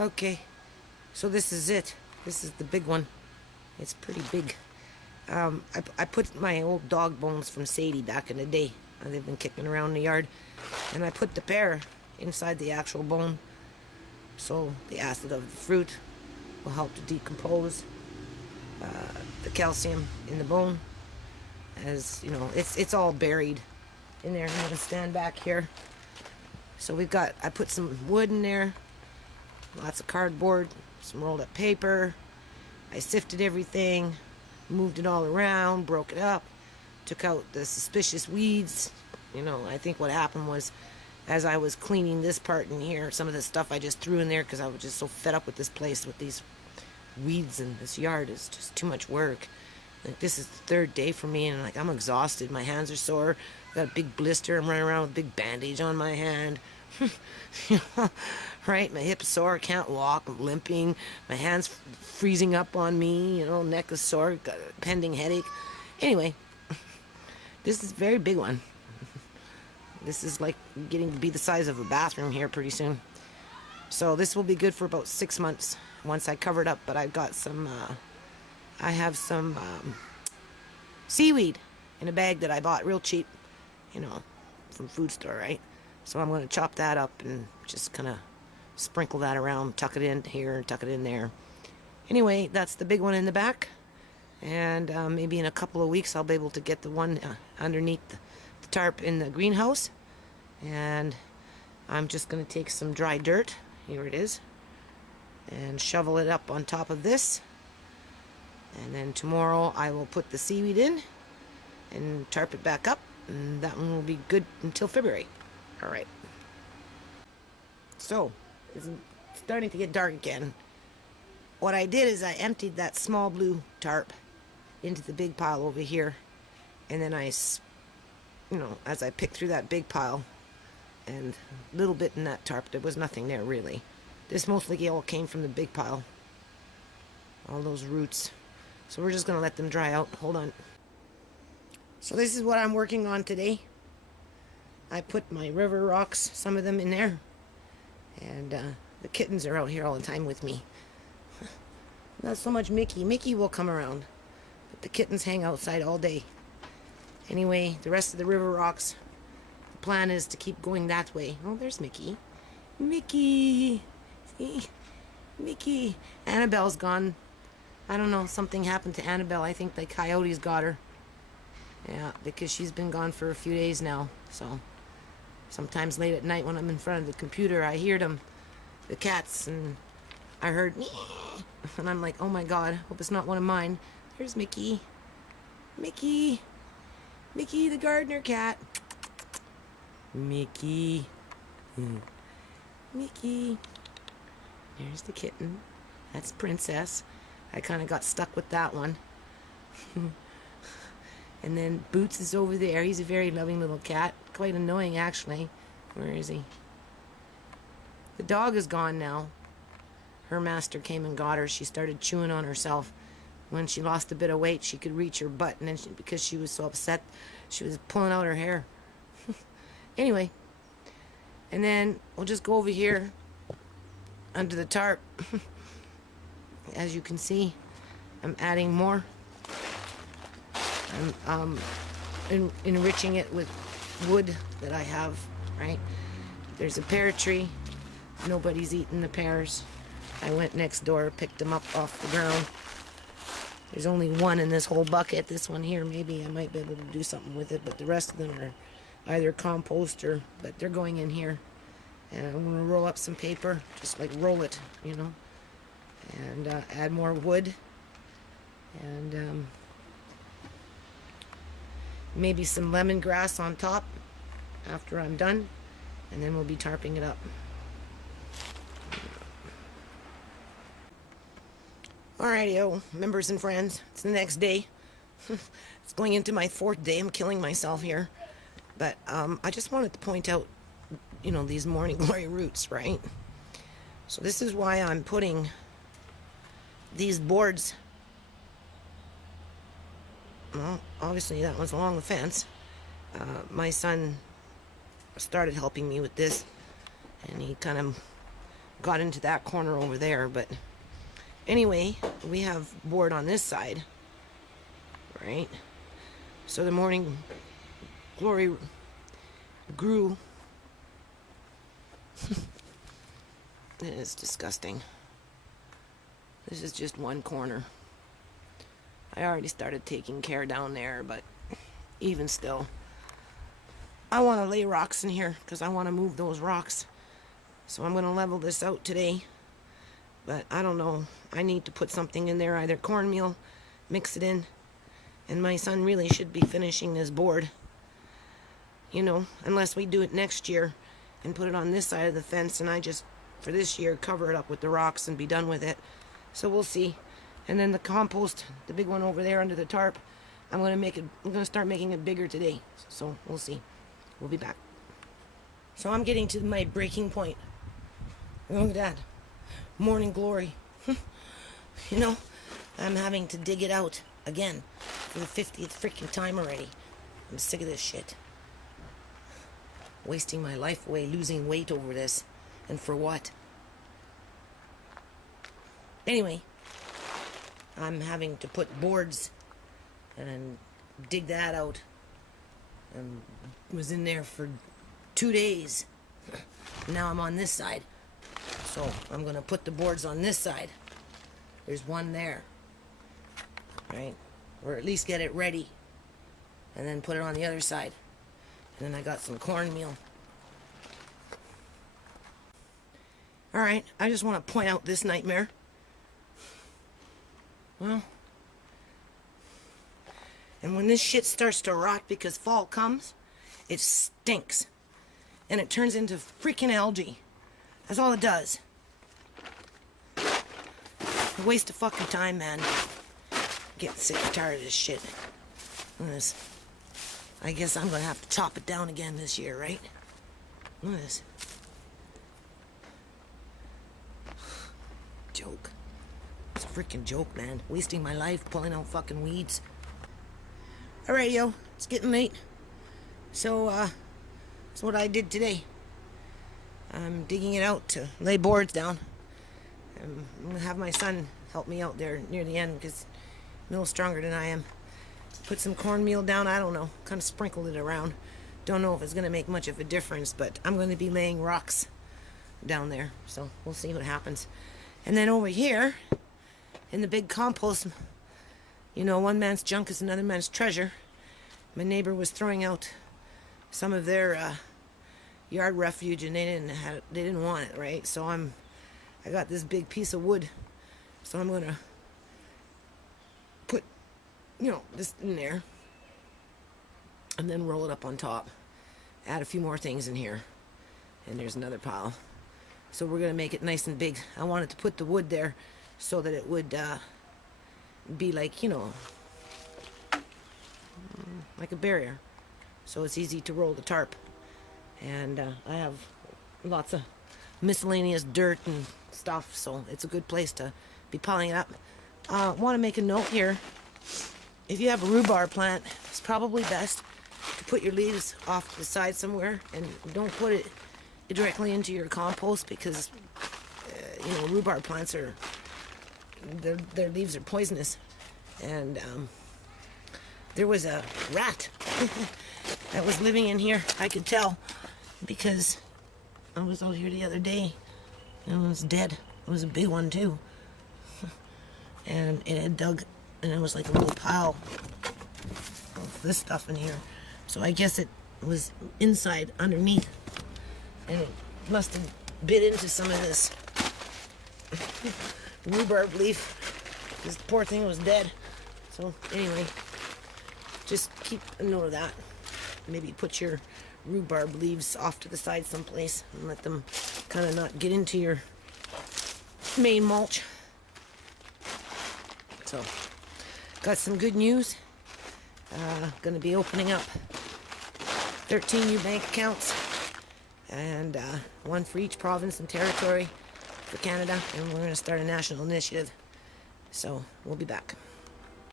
Okay, so this is it. This is the big one. It's pretty big. I put my old dog bones from Sadie back in the day. They've been kicking around the yard. And I put the pear inside the actual bone. So the acid of the fruit will help to decompose the calcium in the bone. As you know, it's all buried in there. I'm going to stand back here. So I put some wood in there. Lots of cardboard, some rolled up paper. I sifted everything, moved it all around, broke it up, took out the suspicious weeds. You know, I think what happened was, as I was cleaning this part in here, some of the stuff I just threw in there because I was just so fed up with this place, with these weeds in this yard. Is just too much work. Like, this is the third day for me, and like, I'm exhausted. My hands are sore. I've got a big blister. I'm running around with a big bandage on my hand. You know, right? My hip's sore. I can't walk. I'm limping. My hand's freezing up on me. You know, neck is sore. Got a pending headache. Anyway, this is a very big one. This is like getting to be the size of a bathroom here pretty soon. So this will be good for about 6 months once I cover it up. But I've got some, I have some seaweed in a bag that I bought real cheap, you know, from food store, right? So I'm going to chop that up and just kind of sprinkle that around, tuck it in here, tuck it in there. Anyway, that's the big one in the back. And maybe in a couple of weeks I'll be able to get the one underneath the tarp in the greenhouse. And I'm just going to take some dry dirt, here it is, and shovel it up on top of this. And then tomorrow I will put the seaweed in and tarp it back up, and that one will be good until February. Alright. So, it's starting to get dark again. What I did is I emptied that small blue tarp into the big pile over here. And then you know, as I picked through that big pile, and a little bit in that tarp, there was nothing there really. This mostly all came from the big pile. All those roots. So we're just going to let them dry out. Hold on. So this is what I'm working on today. I put my river rocks, some of them in there. And the kittens are out here all the time with me. Not so much Mickey. Mickey will come around. But the kittens hang outside all day. Anyway, the rest of the river rocks, the plan is to keep going that way. Oh, there's Mickey. Mickey! See? Mickey! Annabelle's gone. I don't know, something happened to Annabelle. I think the coyotes got her. Yeah, because she's been gone for a few days now. So sometimes late at night when I'm in front of the computer, I hear them, the cats, and I heard, and I'm like, oh my god, hope it's not one of mine. There's Mickey. Mickey. Mickey the gardener cat. Mickey. Mickey. There's the kitten. That's Princess. I kind of got stuck with that one. And then Boots is over there. He's a very loving little cat. Quite annoying, actually. Where is he? The dog is gone now. Her master came and got her. She started chewing on herself. When she lost a bit of weight, she could reach her butt. And then because she was so upset, she was pulling out her hair. Anyway. And then we'll just go over here under the tarp. As you can see, I'm adding more. I'm enriching it with wood that I have, right? There's a pear tree. Nobody's eaten the pears. I went next door, picked them up off the ground. There's only one in this whole bucket. This one here, maybe I might be able to do something with it, but the rest of them are either compost or, but they're going in here. And I'm going to roll up some paper, just like roll it, you know, and add more wood. And maybe some lemongrass on top after I'm done, and then we'll be tarping it up. Alrighty, members and friends, it's the next day. It's going into my 4th day. I'm killing myself here, but I just wanted to point out, you know, these morning glory roots, right? So this is why I'm putting these boards. Well, obviously that one's along the fence. My son started helping me with this, and he kind of got into that corner over there. But anyway, we have board on this side, right? So the morning glory grew. It is disgusting. This is just one corner. I already started taking care down there, but even still, I want to lay rocks in here because I want to move those rocks. So I'm going to level this out today. But I don't know. I need to put something in there, either cornmeal, mix it in. And my son really should be finishing this board. You know, unless we do it next year and put it on this side of the fence, and I just, for this year, cover it up with the rocks and be done with it. So we'll see. And then the compost, the big one over there under the tarp, I'm going to start making it bigger today. So we'll see. We'll be back. So I'm getting to my breaking point. Look at that. Morning glory. You know, I'm having to dig it out again for the 50th freaking time already. I'm sick of this shit. Wasting my life away, losing weight over this. And for what? Anyway, I'm having to put boards and dig that out. And was in there for 2 days. Now I'm on this side. So I'm going to put the boards on this side. There's one there. Right? Or at least get it ready. And then put it on the other side. And then I got some cornmeal. Alright, I just want to point out this nightmare. Well, and when this shit starts to rot because fall comes, it stinks. And it turns into freaking algae. That's all it does. A waste of fucking time, man. Getting sick and tired of this shit. Look at this. I guess I'm gonna have to chop it down again this year, right? Look at this. Joke. It's a freaking joke, man. Wasting my life pulling out fucking weeds. Alright, yo. It's getting late. So, that's what I did today. I'm digging it out to lay boards down. I'm gonna have my son help me out there near the end because he's a little stronger than I am. Put some cornmeal down, I don't know. Kind of sprinkled it around. Don't know if it's gonna make much of a difference, but I'm gonna be laying rocks down there. So we'll see what happens. And then over here, in the big compost, you know, one man's junk is another man's treasure. My neighbor was throwing out some of their yard refuge, and they didn't want it, right? So I got this big piece of wood, so I'm gonna put, you know, this in there, and then roll it up on top. Add a few more things in here, and there's another pile. So we're gonna make it nice and big. I wanted to put the wood there so that it would be like, you know, like a barrier, so it's easy to roll the tarp. And I have lots of miscellaneous dirt and stuff, so it's a good place to be piling it up. Want to make a note here. If you have a rhubarb plant, it's probably best to put your leaves off to the side somewhere, and don't put it directly into your compost because you know, rhubarb plants are, their leaves are poisonous. And there was a rat that was living in here. I could tell because I was out here the other day and it was dead. It was a big one too. And it had dug, and it was like a little pile of this stuff in here. So I guess it was inside, underneath, and it must have bit into some of this rhubarb leaf. This poor thing was dead. So anyway, just keep a note of that. Maybe put your rhubarb leaves off to the side someplace and let them kind of not get into your main mulch. So, got some good news. Going to be opening up 13 new bank accounts, and one for each province and territory for Canada, and we're going to start a national initiative. So, we'll be back.